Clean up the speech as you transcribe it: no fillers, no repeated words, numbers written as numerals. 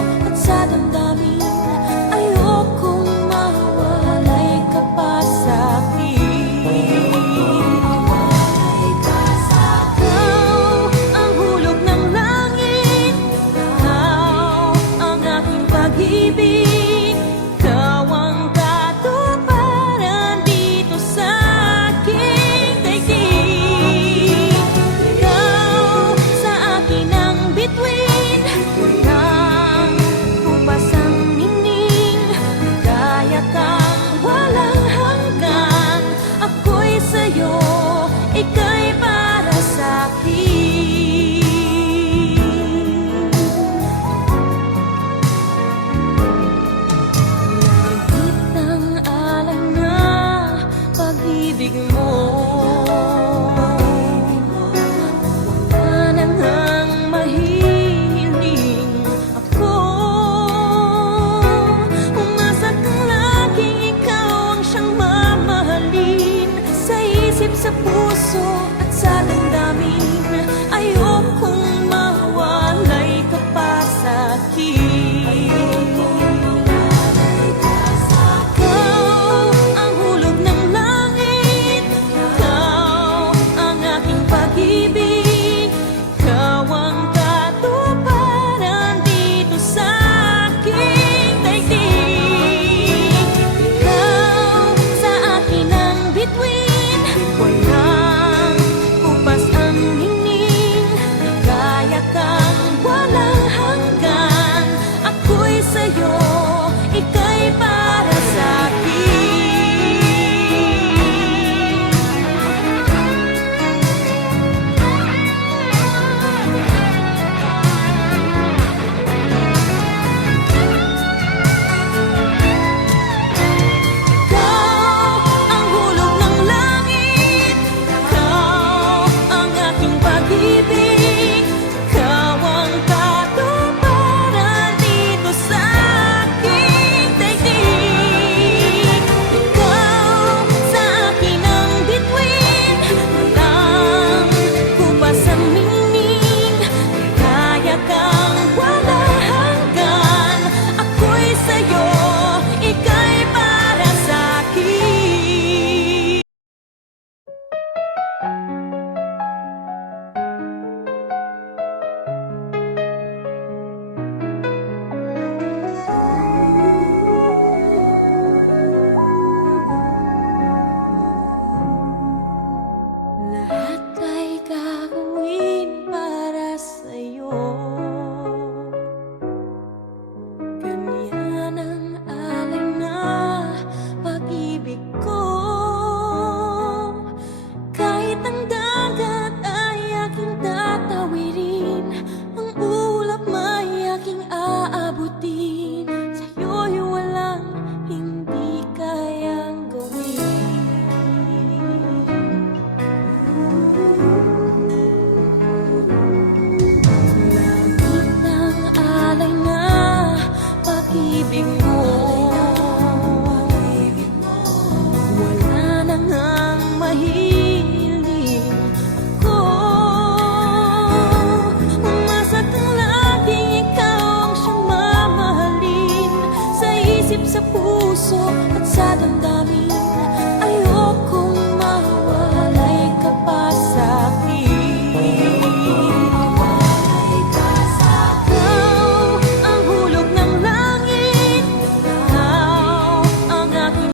at sa damdamin. Ayokong mawalay ka pa sa'kin. Ikaw ang hulog ng langit, ikaw ang aking pag-ibig, ikaw ang katuparan dito sa aking daigdig. Ikaw sa akin ang bituin, walang kupas ang ningning, kaya kang walang hanggan. Ako'y sa'yo, ika'y para sa'kin. Lahit ng alay na pag-ibig mo, wala na ngang mahihiling ako. Umasa kang laging ikaw ang siyang mamahalin, sa isip, sa puso at sa damdamin. Ayokong mawalay ka pa sa'kin. Ikaw ang hulog ng langit, ikaw ang aking pag-ibig, ikaw ang katuparan dito sa aking daigdig. Ikaw sa akin ang bituin, walang kupas ang ningning, kaya kang walang hanggan. Ako'y sa'yo, ika'y para sa'kin. Ikaw ang hulog ng langit, ikaw ang aking pag-ibig, ikaw ang katuparan dito sa aking daigdig. Ikaw sa akin ang bituin, walang kupas ang ningning, kaya kang walang hanggan. Ako'y sa'yo, ika'y para sa'kin. Lahat ay gagawin para sa'yo, ganyan ang alay na pag-ibig ko. Kahit ang dagat ay aking tatawirin, ang ulap may aking aabutin, sa'yo'y walang hindi kayang gawin. Langit ng alay na pag-ibig